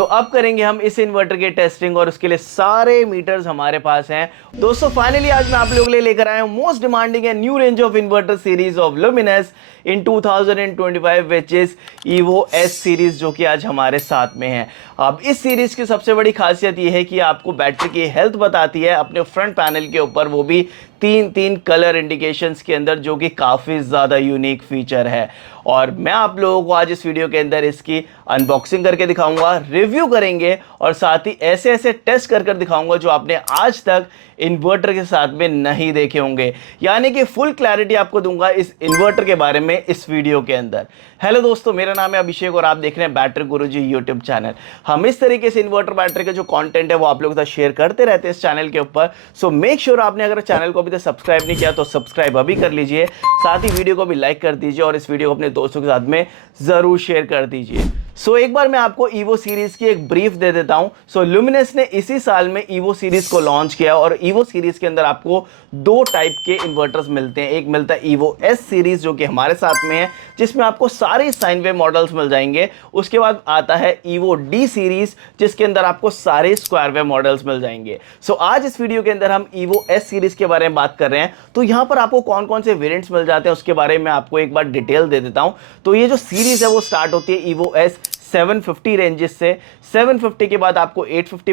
अब करेंगे हम इस इन्वर्टर की टेस्टिंग और उसके लिए सारे मीटर्स हमारे पास हैं। दोस्तों फाइनली आज मैं आप लोगों के लिए लेकर आया हूं most demanding and new range of inverter series of luminous in 2025 which is evo S series, जो कि आज हमारे साथ में है। अब इस सीरीज की सबसे बड़ी खासियत यह है कि आपको बैटरी की हेल्थ बताती है अपने फ्रंट पैनल के ऊपर, वो भी तीन कलर इंडिकेशंस के अंदर, जो कि काफ़ी ज़्यादा यूनिक फीचर है। और मैं आप लोगों को आज इस वीडियो के अंदर इसकी अनबॉक्सिंग करके दिखाऊंगा, रिव्यू करेंगे और साथ ही ऐसे ऐसे टेस्ट कर दिखाऊंगा जो आपने आज तक इन्वर्टर के साथ में नहीं देखे होंगे। यानी कि फुल क्लैरिटी आपको दूंगा इस इन्वर्टर के बारे में इस वीडियो के अंदर। हेलो दोस्तों, मेरा नाम है अभिषेक और आप देख रहे हैं बैटरी गुरुजी यूट्यूब चैनल। हम इस तरीके से इन्वर्टर बैटरी का जो कंटेंट है वो आप लोगों के साथ शेयर करते रहते हैं इस चैनल के ऊपर। सो मेक श्योर आपने अगर चैनल को अभी तक सब्सक्राइब नहीं किया तो सब्सक्राइब अभी कर लीजिए, साथ ही वीडियो को भी लाइक कर दीजिए और इस वीडियो को अपने दोस्तों के साथ में जरूर शेयर कर दीजिए। एक बार मैं आपको ईवो सीरीज की एक ब्रीफ दे देता हूं। लुमिनस ने इसी साल में ईवो सीरीज को लॉन्च किया और ईवो सीरीज के अंदर आपको दो टाइप के इन्वर्टर्स मिलते हैं। एक मिलता है ईवो एस सीरीज जो कि हमारे साथ में है, जिसमें आपको सारे साइन वेव मॉडल्स मिल जाएंगे। उसके बाद आता है ईवो डी सीरीज, जिसके अंदर आपको सारे स्क्वायर वेव मॉडल्स मिल जाएंगे। आज इस वीडियो के अंदर हम ईवो एस सीरीज के बारे में बात कर रहे हैं। तो यहां पर आपको कौन कौन से वेरिएंट्स मिल जाते हैं उसके बारे में आपको एक बार डिटेल दे देता हूं। तो ये जो सीरीज है वो स्टार्ट होती है ईवो एस 750 रेंजेस से। 750 के बाद आपको 850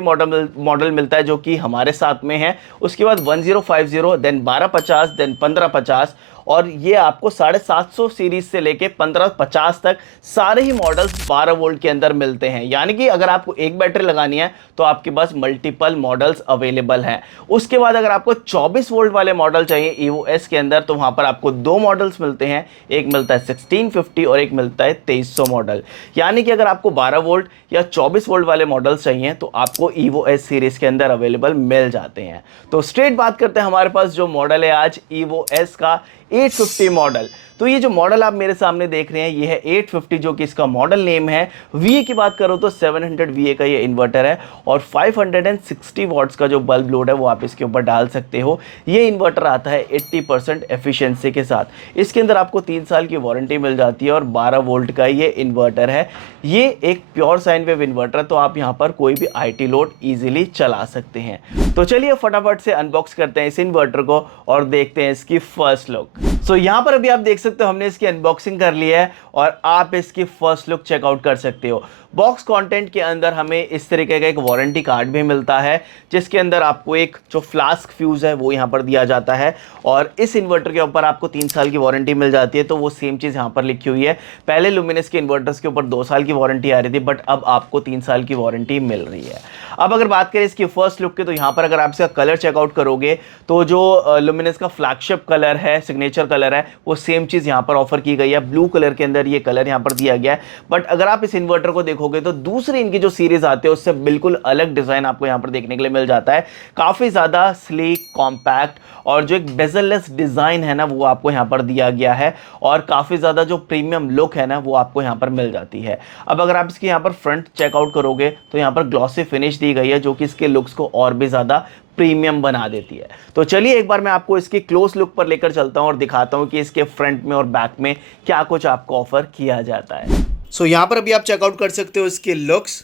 मॉडल मिलता है जो कि हमारे साथ में है। उसके बाद 1050, देन 1250, देन 1550 और ये आपको 750 सीरीज से लेके 1550 तक सारे ही मॉडल्स 12 वोल्ट के अंदर मिलते हैं। यानी कि अगर आपको एक बैटरी लगानी है तो आपके पास मल्टीपल मॉडल्स अवेलेबल हैं। उसके बाद अगर आपको 24 वोल्ट वाले मॉडल चाहिए ईवो एस के अंदर तो वहां पर आपको दो मॉडल्स मिलते हैं, एक मिलता है 1650 और एक मिलता है 2300 मॉडल। यानी कि अगर आपको 12 वोल्ट या 24 वोल्ट वाले मॉडल्स चाहिए तो आपको ईवो एस सीरीज के अंदर अवेलेबल मिल जाते हैं। तो स्ट्रेट बात करते हैं, हमारे पास जो मॉडल है आज ईवो एस का 850 मॉडल। तो ये जो मॉडल आप मेरे सामने देख रहे हैं ये है 850, जो कि इसका मॉडल नेम है। VA की बात करो तो 700 VA का ये इन्वर्टर है और 560 वॉट्स का जो बल्ब लोड है वो आप इसके ऊपर डाल सकते हो। ये इन्वर्टर आता है 80% एफिशिएंसी के साथ। इसके अंदर आपको 3 साल की वारंटी मिल जाती है और 12 वोल्ट का ये इन्वर्टर है। ये एक प्योर साइन वेव इन्वर्टर, तो आप यहाँ पर कोई भी IT लोड ईजिली चला सकते हैं। तो चलिए फटाफट से अनबॉक्स करते हैं इस इन्वर्टर को और देखते हैं इसकी फर्स्ट लुक। यहाँ पर अभी आप देख सकते हो हमने इसकी अनबॉक्सिंग कर ली है और आप इसकी फर्स्ट लुक चेकआउट कर सकते हो। बॉक्स कंटेंट के अंदर हमें इस तरीके का एक वारंटी कार्ड भी मिलता है, जिसके अंदर आपको एक जो फ्लास्क फ्यूज है वो यहाँ पर दिया जाता है और इस इन्वर्टर के ऊपर आपको 3 साल की वारंटी मिल जाती है। तो वो सेम चीज़ यहाँ पर लिखी हुई है। पहले लुमिनस के इन्वर्टर्स के ऊपर 2 साल की वारंटी आ रही थी, बट अब आपको 3 साल की वारंटी मिल रही है। अब अगर बात करें इसकी फर्स्ट लुक की तो यहाँ पर अगर आप इसका कलर चेकआउट करोगे तो जो लुमिनस का फ्लैगशिप कलर है, सिग्नेचर कलर है, वो सेम चीज़ यहाँ पर ऑफर की गई है। ब्लू कलर के अंदर ये कलर यहाँ पर दिया गया है। बट अगर आप इस इन्वर्टर को देखोगे तो दूसरी इनकी जो सीरीज आते हैं उससे बिल्कुल अलग डिजाइन आपको यहाँ पर देखने के लिए मिल जाता है। काफी ज्यादा स्लीक, कॉम्पैक्ट और जो एक बेजललेस डिजाइन है ना वो आपको यहाँ पर दिया गया है और काफी ज्यादा जो प्रीमियम लुक है ना वो आपको यहाँ पर मिल जाती है। अब अगर आप इसके यहाँ पर फ्रंट चेकआउट करोगे तो यहाँ पर ग्लॉसी फिनिश दी गई है जो कि इसके लुक्स को और भी ज्यादा प्रीमियम बना देती है। तो चलिए एक बार मैं आपको इसकी क्लोज लुक पर लेकर चलता हूं और दिखाता हूं कि इसके फ्रंट में और बैक में क्या कुछ आपको ऑफर किया जाता है। यहां पर अभी आप चेकआउट कर सकते हो इसके लुक्स।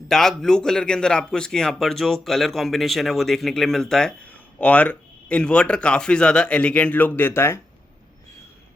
डार्क ब्लू कलर के अंदर आपको इसके यहाँ पर जो कलर कॉम्बिनेशन है वो देखने के लिए मिलता है और इन्वर्टर काफ़ी ज़्यादा एलिगेंट लुक देता है।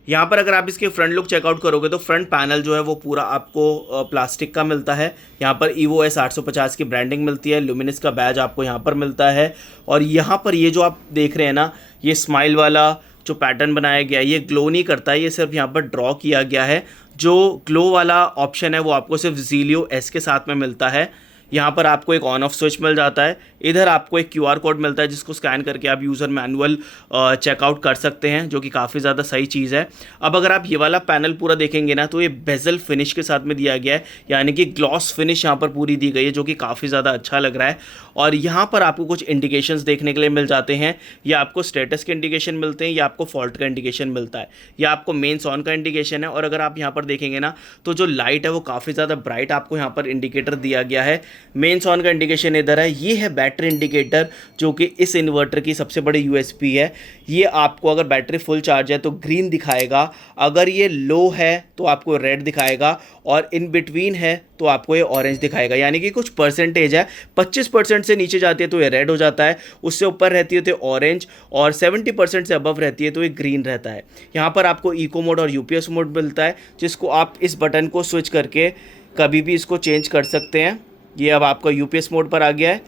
यहाँ पर अगर आप इसके फ्रंट लुक चेकआउट करोगे तो फ्रंट पैनल जो है वो पूरा आपको प्लास्टिक का मिलता है। यहाँ पर ईवो एस 850 की ब्रांडिंग मिलती है, लुमिनस का बैज आपको यहाँ पर मिलता है और यहाँ पर ये जो आप देख रहे हैं ना, ये स्माइल वाला जो पैटर्न बनाया गया है ये ग्लो नहीं करता है, ये सिर्फ यहाँ पर ड्रॉ किया गया है। जो ग्लो वाला ऑप्शन है वो आपको सिर्फ ज़ीलियो एस के साथ में मिलता है। यहाँ पर आपको एक ऑन ऑफ स्विच मिल जाता है। इधर आपको एक QR कोड मिलता है जिसको स्कैन करके आप यूज़र मैनुअल चेकआउट कर सकते हैं, जो कि काफ़ी ज़्यादा सही चीज़ है। अब अगर आप ये वाला पैनल पूरा देखेंगे ना तो ये बेजल फिनिश के साथ में दिया गया है, यानी कि ग्लॉस फिनिश यहाँ पर पूरी दी गई है जो कि काफ़ी ज़्यादा अच्छा लग रहा है। और यहाँ पर आपको कुछ इंडिकेशंस देखने के लिए मिल जाते हैं। या आपको स्टेटस के इंडिकेशन मिलते हैं या आपको फॉल्ट का इंडिकेशन मिलता है या आपको मेन्स ऑन का इंडिकेशन है। और अगर आप यहाँ पर देखेंगे ना तो जो लाइट है वो काफ़ी ज़्यादा ब्राइट आपको यहाँ पर इंडिकेटर दिया गया है, मेंस ऑन का इंडिकेशन इधर है। ये है बैटरी इंडिकेटर जो कि इस इन्वर्टर की सबसे बड़ी यूएसपी है। ये आपको अगर बैटरी फुल चार्ज है तो ग्रीन दिखाएगा, अगर ये लो है तो आपको रेड दिखाएगा, और इन बिटवीन है तो आपको ये ऑरेंज दिखाएगा। यानी कि कुछ परसेंटेज है, 25% से नीचे जाती है तो ये रेड हो जाता है, उससे ऊपर रहती है तो ऑरेंज, और 70% से अबव रहती है तो ये ग्रीन रहता है। यहाँ पर आपको इको मोड और यूपीएस मोड मिलता है, जिसको आप इस बटन को स्विच करके कभी भी इसको चेंज कर सकते हैं। ये अब आपका यूपीएस मोड पर आ गया है,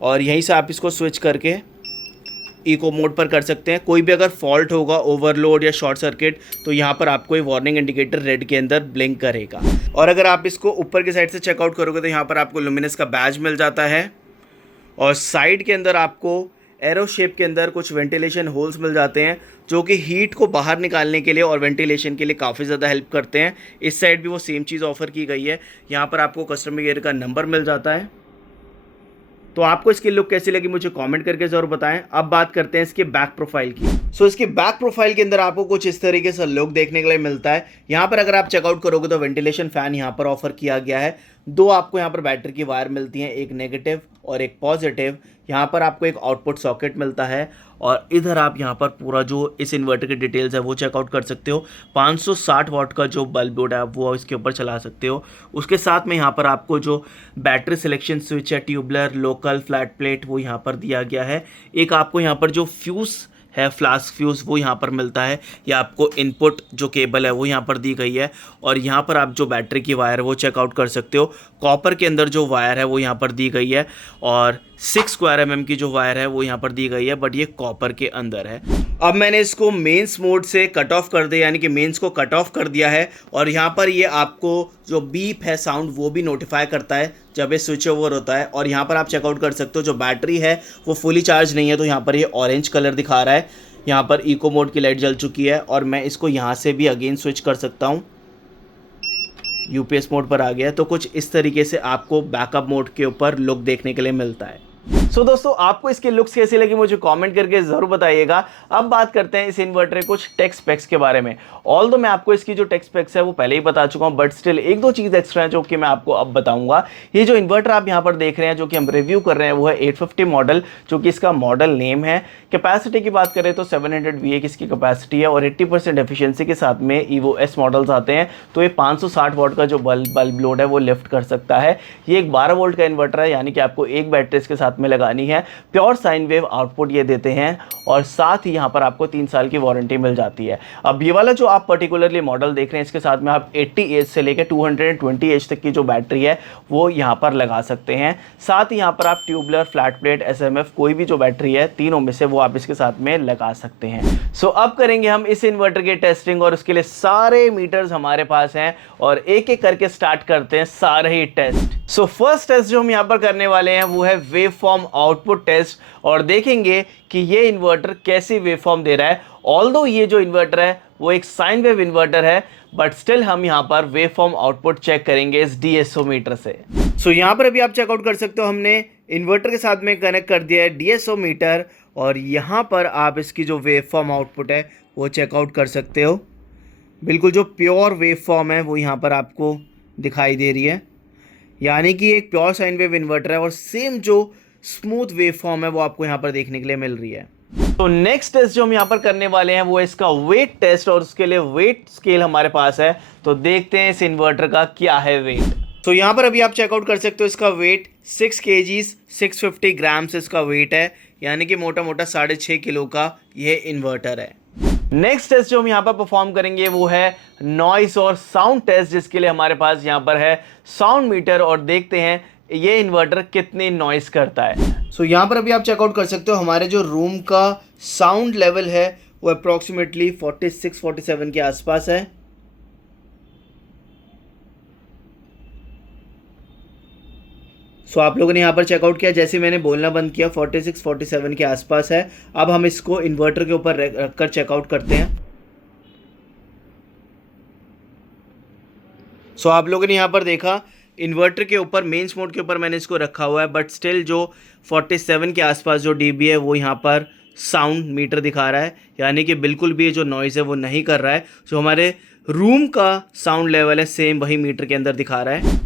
और यहीं से आप इसको स्विच करके इको मोड पर कर सकते हैं। कोई भी अगर फॉल्ट होगा, ओवरलोड या शॉर्ट सर्किट, तो यहाँ पर आपको ये वार्निंग इंडिकेटर रेड के अंदर ब्लिंक करेगा। और अगर आप इसको ऊपर की साइड से चेकआउट करोगे तो यहाँ पर आपको लुमिनस का बैज मिल जाता है, और साइड के अंदर आपको एरो शेप के अंदर कुछ वेंटिलेशन होल्स मिल जाते हैं, जो कि हीट को बाहर निकालने के लिए और वेंटिलेशन के लिए काफ़ी ज़्यादा हेल्प करते हैं। इस साइड भी वो सेम चीज़ ऑफर की गई है। यहाँ पर आपको कस्टमर केयर का नंबर मिल जाता है। तो आपको इसकी लुक कैसी लगी मुझे कमेंट करके ज़रूर बताएं। अब बात करते हैं इसके बैक प्रोफाइल की। इसके बैक प्रोफाइल के अंदर आपको कुछ इस तरीके से लुक देखने के लिए मिलता है। यहाँ पर अगर आप चेकआउट करोगे तो वेंटिलेशन फैन यहाँ पर ऑफर किया गया है। दो आपको यहाँ पर बैटरी की वायर मिलती हैं, एक नेगेटिव और एक पॉजिटिव। यहाँ पर आपको एक आउटपुट सॉकेट मिलता है, और इधर आप यहाँ पर पूरा जो इस इन्वर्टर की डिटेल्स है वो चेकआउट कर सकते हो। 560 वाट का जो बल्ब बोर्ड है वो इसके ऊपर चला सकते हो। उसके साथ में यहाँ पर आपको जो बैटरी सिलेक्शन स्विच है, ट्यूबलर, लोकल, फ्लैट प्लेट, वो यहाँ पर दिया गया है। एक आपको यहाँ पर जो फ्यूज़ है, फ्लास्क फ्यूज़, वो यहाँ पर मिलता है। या आपको इनपुट जो केबल है वो यहाँ पर दी गई है, और यहाँ पर आप जो बैटरी की वायर है वो चेकआउट कर सकते हो। कॉपर के अंदर जो वायर है वो यहाँ पर दी गई है, और 6 स्क्वायर mm की जो वायर है वो यहाँ पर दी गई है, बट ये कॉपर के अंदर है। अब मैंने इसको मेंस मोड से कट ऑफ कर दिया, यानी कि मेंस को कट ऑफ कर दिया है, और यहाँ पर ये आपको जो बीप है साउंड वो भी नोटिफाई करता है जब ये स्विच ओवर होता है। और यहाँ पर आप चेकआउट कर सकते हो जो बैटरी है वो फुली चार्ज नहीं है, तो यहाँ पर ये ऑरेंज कलर दिखा रहा है। यहाँ पर इको मोड की लाइट जल चुकी है, और मैं इसको यहाँ से भी अगेन स्विच कर सकता हूँ। यूपीएस मोड पर आ गया है। तो कुछ इस तरीके से आपको बैकअप मोड के ऊपर लुक देखने के लिए मिलता है। दोस्तों आपको इसके लुक्स कैसी लगी मुझे कमेंट करके जरूर बताइएगा। अब बात करते हैं इस इन्वर्टर के कुछ टेक स्पेक्स के बारे में। ऑल्दो मैं आपको इसकी जो टेक स्पेक्स है वो पहले ही बता चुका हूं, बट स्टिल एक दो चीज़ एक्स्ट्रा है जो कि मैं आपको अब बताऊंगा। ये जो इन्वर्टर आप यहाँ पर देख रहे हैं जो कि हम रिव्यू कर रहे हैं वो है 850 मॉडल, जो कि इसका मॉडल नेम है। कैपेसिटी की बात करें तो 700 VA की इसकी कैपेसिटी है, और 80% एफिशिएंसी के साथ में EVO S मॉडल्स आते हैं। तो ये 560 वाट का जो बल्ब लोड है वो लिफ्ट कर सकता है। ये एक 12 वोल्ट का इन्वर्टर है, यानी कि आपको एक बैटरी इसके साथ में लगानी है। प्योर साइन वेव आउटपुट ये देते हैं, और साथ ही यहाँ पर आपको 3 साल की वारंटी मिल जाती है। अब ये वाला जो आप पर्टिकुलरली मॉडल देख रहे हैं इसके साथ में आप 80 एच से लेकर 220 एच तक की जो बैटरी है वो यहाँ पर लगा सकते हैं। साथ ही यहाँ पर आप ट्यूबलर, फ्लैट प्लेट, SMF कोई भी जो बैटरी है तीनों में से वो आप इसके साथ में लगा सकते हैं। अब करेंगे हम इस इन्वर्टर की टेस्टिंग, और उसके लिए सारे मीटर्स हमारे पास हैं, और एक एक करके स्टार्ट करते हैं सारे ही टेस्ट। फर्स्ट टेस्ट जो हम यहाँ पर करने वाले हैं वो है वेव फॉर्म आउटपुट टेस्ट, और देखेंगे कि ये इन्वर्टर कैसी वेव फॉर्म दे रहा है। ऑल्दो ये जो इन्वर्टर है वो एक साइन वेव इन्वर्टर है, बट स्टिल हम यहाँ पर वेव फॉर्म आउटपुट चेक करेंगे इस DSO मीटर से। यहाँ पर अभी आप चेकआउट कर सकते हो, हमने इन्वर्टर के साथ में कनेक्ट कर दिया है DSO मीटर, और यहाँ पर आप इसकी जो वेव फॉर्म आउटपुट है वो चेकआउट कर सकते हो। बिल्कुल जो प्योर वेव फॉर्म है वो यहाँ पर आपको दिखाई दे रही है, यानी कि एक प्योर साइन वेव इन्वर्टर है, और सेम जो स्मूथ वेव फॉर्म है वो आपको यहाँ पर देखने के लिए मिल रही है। तो नेक्स्ट टेस्ट जो हम यहाँ पर करने वाले हैं वो है इसका वेट टेस्ट, और उसके लिए वेट स्केल हमारे पास है। तो देखते हैं इस इन्वर्टर का क्या है वेट। तो यहाँ पर अभी आप चेकआउट कर सकते हो, इसका वेट 6 kg 650 ग्राम्स इसका वेट है, यानी कि मोटा मोटा 6.5 किलो का ये इन्वर्टर है। नेक्स्ट टेस्ट जो हम यहाँ पर परफॉर्म करेंगे वो है नॉइस और साउंड टेस्ट, जिसके लिए हमारे पास यहाँ पर है साउंड मीटर, और देखते हैं ये इन्वर्टर कितनी नॉइस करता है। यहाँ पर अभी आप चेकआउट कर सकते हो, हमारे जो रूम का साउंड लेवल है वो अप्रॉक्सीमेटली 46-47 के आसपास है। आप लोगों ने यहाँ पर चेकआउट किया, जैसे मैंने बोलना बंद किया 46-47 के आसपास है। अब हम इसको इन्वर्टर के ऊपर रखकर चेकआउट करते हैं। आप लोगों ने यहाँ पर देखा इन्वर्टर के ऊपर मेंस मोड के ऊपर मैंने इसको रखा हुआ है, बट स्टिल जो 47 के आसपास जो dB है वो यहाँ पर साउंड मीटर दिखा रहा है, यानी कि बिल्कुल भी जो नॉइज़ है वो नहीं कर रहा है। जो हमारे रूम का साउंड लेवल है सेम वही मीटर के अंदर दिखा रहा है।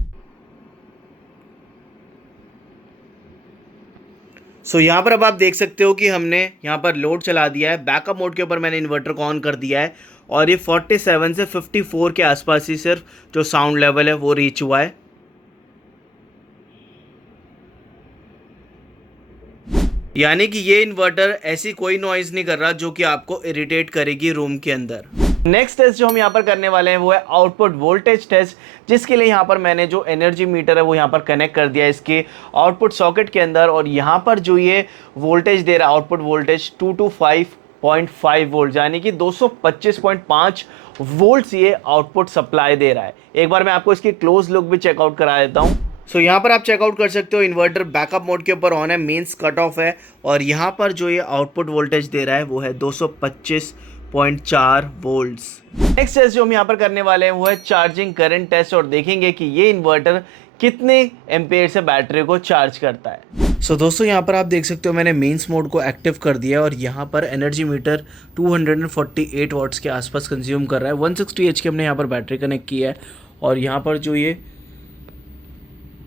सो यहाँ पर अब आप देख सकते हो कि हमने यहाँ पर लोड चला दिया है। बैकअप मोड के ऊपर मैंने इन्वर्टर को ऑन कर दिया है और ये 47 से 54 के आसपास ही सिर्फ जो साउंड लेवल है वो रीच हुआ है। यानी कि ये इन्वर्टर ऐसी कोई नॉइज़ नहीं कर रहा जो कि आपको इरिटेट करेगी रूम के अंदर। नेक्स्ट टेस्ट जो हम यहाँ पर करने वाले हैं वो है आउटपुट वोल्टेज टेस्ट, जिसके लिए यहाँ पर मैंने जो एनर्जी मीटर है वो यहाँ पर कनेक्ट कर दिया है इसके आउटपुट सॉकेट के अंदर। और यहाँ पर जो ये वोल्टेज दे रहा है आउटपुट वोल्टेज 225.5 वोल्ट, यानी कि 225.5 वोल्ट्स ये आउटपुट सप्लाई दे रहा है। एक बार मैं आपको इसकी क्लोज लुक भी चेकआउट करा देता हूँ। सो यहाँ पर आप चेकआउट कर सकते हो इन्वर्टर बैकअप मोड के ऊपर ऑन है, मेंस कट ऑफ है और यहाँ पर जो ये आउटपुट वोल्टेज दे रहा है वो है 225.4 वोल्ट्स। नेक्स्ट टेस्ट जो हम यहाँ पर करने वाले हैं वो है चार्जिंग करंट टेस्ट और देखेंगे कि ये इन्वर्टर कितने एम्पेयर से बैटरी को चार्ज करता है। सो दोस्तों यहाँ पर आप देख सकते हो मैंने मेंस मोड को एक्टिव कर दिया है और यहाँ पर एनर्जी मीटर 248 वाट्स के आसपास कंज्यूम कर रहा है। 160 एच की हमने यहाँ पर बैटरी कनेक्ट की है और यहाँ पर जो ये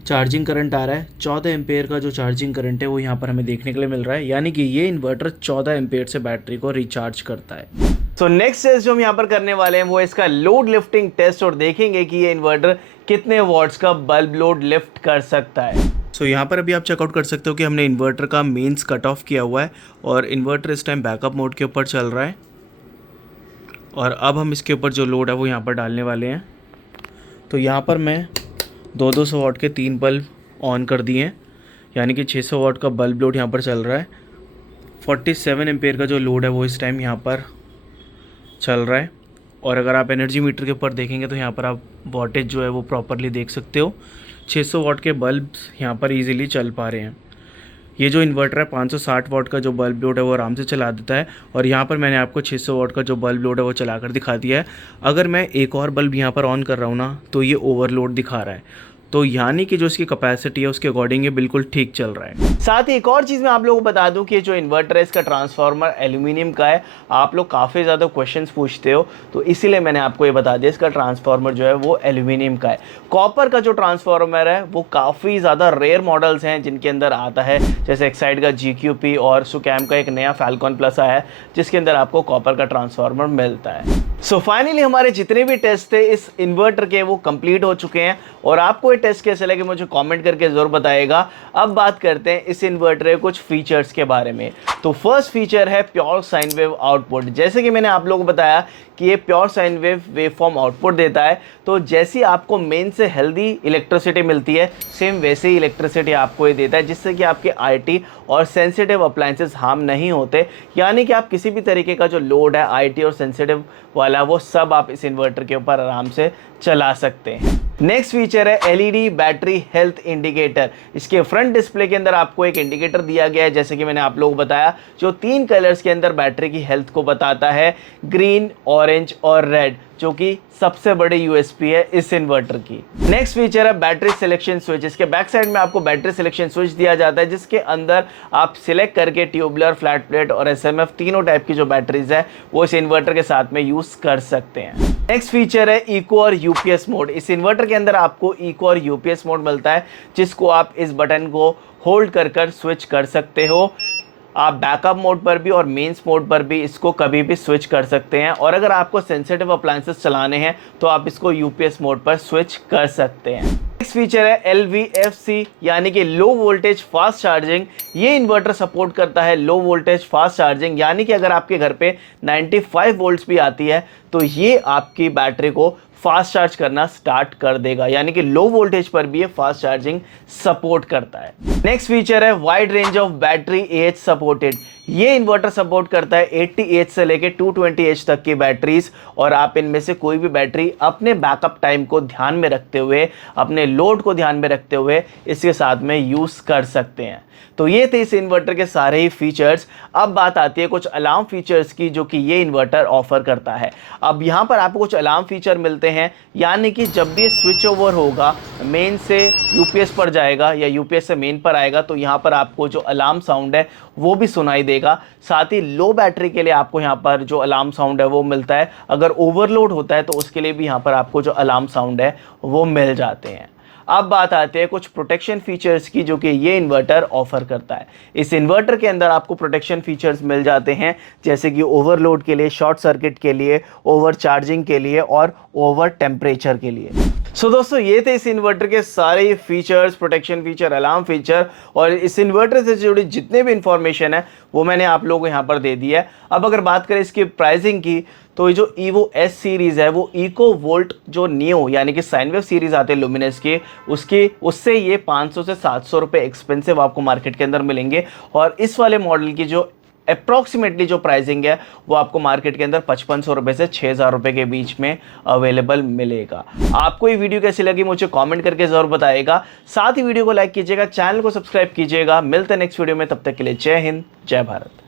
चार्जिंग करंट आ रहा है 14 एम्पेयर का जो चार्जिंग करंट है वो यहाँ पर हमें देखने के लिए मिल रहा है, यानी कि ये इन्वर्टर 14 एम्पेयर से बैटरी को रिचार्ज करता है। सो नेक्स्ट टेस्ट जो हम यहाँ पर करने वाले हैं वो इसका लोड लिफ्टिंग टेस्ट और देखेंगे कि ये इन्वर्टर कितने वॉट्स का बल्ब लोड लिफ्ट कर सकता है। सो यहाँ पर अभी आप चेकआउट कर सकते हो कि हमने इन्वर्टर का मेंस कट ऑफ किया हुआ है और इन्वर्टर इस टाइम बैकअप मोड के ऊपर चल रहा है और अब हम इसके ऊपर जो लोड है वो यहाँ पर डालने वाले हैं। तो यहाँ पर मैं 200 वाट के 3 बल्ब ऑन कर दिए हैं, यानी कि 600 वाट का बल्ब लोड यहाँ पर चल रहा है। 47 एम्पेयर का जो लोड है वो इस टाइम यहाँ पर चल रहा है और अगर आप एनर्जी मीटर के ऊपर देखेंगे तो यहाँ पर आप वॉटेज जो है वो प्रॉपरली देख सकते हो। 600 वाट के बल्ब यहाँ पर इजीली चल पा रहे हैं। ये जो इन्वर्टर है 560 वाट का जो बल्ब लोड है वो आराम से चला देता है और यहाँ पर मैंने आपको 600 वाट का जो बल्ब लोड है वो चला कर दिखा दिया है। अगर मैं एक और बल्ब यहाँ पर ऑन कर रहा हूँ ना तो ये ओवरलोड दिखा रहा है, तो यानी कि जो इसकी कैपेसिटी है उसके अकॉर्डिंग ये बिल्कुल ठीक चल रहा है। साथ ही एक और चीज़ मैं आप लोगों को बता दूं कि जो इन्वर्टर है इसका ट्रांसफार्मर एल्यूमिनियम का है। आप लोग काफ़ी ज़्यादा क्वेश्चंस पूछते हो तो इसीलिए मैंने आपको ये बता दिया इसका ट्रांसफार्मर जो है वो एल्यूमिनियम का है। कॉपर का जो ट्रांसफार्मर है वो काफ़ी ज़्यादा रेयर मॉडल्स हैं जिनके अंदर आता है, जैसे एक्साइड का GQP और सुकैम का एक नया फैल्कॉन प्लस आया है जिसके अंदर आपको कॉपर का ट्रांसफार्मर मिलता है। सो फाइनली हमारे जितने भी टेस्ट थे इस इन्वर्टर के वो कंप्लीट हो चुके हैं और आपको ये टेस्ट कैसे लगे मुझे कमेंट करके ज़रूर बताइएगा। अब बात करते हैं इस इन्वर्टर के कुछ फीचर्स के बारे में। तो फर्स्ट फीचर है प्योर साइन वेव आउटपुट। जैसे कि मैंने आप लोगों को बताया कि ये pure sine wave waveform output देता है, तो जैसी आपको मेन से हेल्दी इलेक्ट्रिसिटी मिलती है सेम वैसे ही इलेक्ट्रिसिटी आपको ये देता है, जिससे कि आपके IT और सेंसिटिव अप्लायंसेस हार्म नहीं होते। यानी कि आप किसी भी तरीके का जो लोड है IT और सेंसिटिव वाला वो सब आप इस इन्वर्टर के ऊपर आराम से चला सकते हैं। नेक्स्ट फीचर है LED बैटरी हेल्थ इंडिकेटर। इसके फ्रंट डिस्प्ले के अंदर आपको एक इंडिकेटर दिया गया है, जैसे कि मैंने आप लोगों को बताया, जो 3 कलर्स के अंदर बैटरी की हेल्थ को बताता है, ग्रीन, ऑरेंज और रेड, जो कि सबसे बड़ी USP है इस इन्वर्टर की। नेक्स्ट फीचर है बैटरी सिलेक्शन स्विच। इसके बैक साइड में आपको बैटरी सिलेक्शन स्विच दिया जाता है जिसके अंदर आप सिलेक्ट करके ट्यूबुलर, फ्लैट प्लेट और SMF तीनों टाइप की जो बैटरीज है वो इस इन्वर्टर के साथ में यूज कर सकते हैं। नेक्स्ट फीचर है इको और UPS मोड। इस इन्वर्टर के अंदर आपको इको और UPS मोड मिलता है जिसको आप इस बटन को होल्ड कर स्विच कर सकते हो। आप बैकअप मोड पर भी और मेंस मोड पर भी इसको कभी भी स्विच कर सकते हैं और अगर आपको सेंसिटिव अप्लायंसेस चलाने हैं तो आप इसको UPS मोड पर स्विच कर सकते हैं। नेक्स्ट फीचर है LVFC यानी कि लो वोल्टेज फास्ट चार्जिंग। ये इन्वर्टर सपोर्ट करता है लो वोल्टेज फास्ट चार्जिंग, यानी कि अगर आपके घर पे 95 वोल्ट्स भी आती है तो ये आपकी बैटरी को फास्ट चार्ज करना स्टार्ट कर देगा, यानी कि लो वोल्टेज पर भी ये फास्ट चार्जिंग सपोर्ट करता है। नेक्स्ट फीचर है wide range of battery as supported. ये इन्वर्टर सपोर्ट करता है 80 एच से लेके 220 एच तक की बैटरीज और आप इनमें से कोई भी बैटरी अपने बैकअप टाइम को ध्यान में रखते हुए, अपने लोड को ध्यान में रखते हुए इसके साथ में यूज कर सकते हैं। तो ये थे इस इन्वर्टर के सारे ही फीचर्स। अब बात आती है कुछ अलार्म फीचर्स की जो कि ये इन्वर्टर ऑफर करता है। अब यहाँ पर आपको कुछ अलार्म फीचर मिलते हैं, यानी कि जब भी स्विच ओवर होगा, मेन से UPS पर जाएगा या UPS से मेन पर आएगा, तो यहाँ पर आपको जो अलार्म साउंड है वो भी सुनाई देगा। साथ ही लो बैटरी के लिए आपको यहाँ पर जो अलार्म साउंड है वो मिलता है। अगर ओवरलोड होता है तो उसके लिए भी यहाँ पर आपको जो अलार्म साउंड है वो मिल जाते हैं। अब बात आती है कुछ प्रोटेक्शन फीचर्स की जो कि ये इन्वर्टर ऑफर करता है। इस इन्वर्टर के अंदर आपको प्रोटेक्शन फीचर्स मिल जाते हैं जैसे कि ओवरलोड के लिए, शॉर्ट सर्किट के लिए, ओवर चार्जिंग के लिए और ओवर टेम्परेचर के लिए। दोस्तों ये थे इस इन्वर्टर के सारे features, protection feature, alarm feature, और इस इन्वर्टर से जुड़ी जितने भी इंफॉर्मेशन है वो मैंने आप लोगों को यहाँ पर दे दिया है। अब अगर बात करें इसकी प्राइसिंग की, तो ये जो ईवो एस सीरीज़ है वो इको वोल्ट जो नियो यानी कि साइन वेव सीरीज़ आते हैं लुमिनस के, उससे ये 500 से 700 रुपये एक्सपेंसिव आपको मार्केट के अंदर मिलेंगे। और इस वाले मॉडल की जो अप्रॉक्सीमेटली जो प्राइसिंग है वो आपको मार्केट के अंदर 5500 रुपये से 6000 रुपये के बीच में अवेलेबल मिलेगा। आपको ये वीडियो कैसी लगी मुझे कमेंट करके ज़रूर बताइएगा। साथ ही वीडियो को लाइक कीजिएगा, चैनल को सब्सक्राइब कीजिएगा। मिलते हैं नेक्स्ट वीडियो में, तब तक के लिए जय हिंद, जय भारत।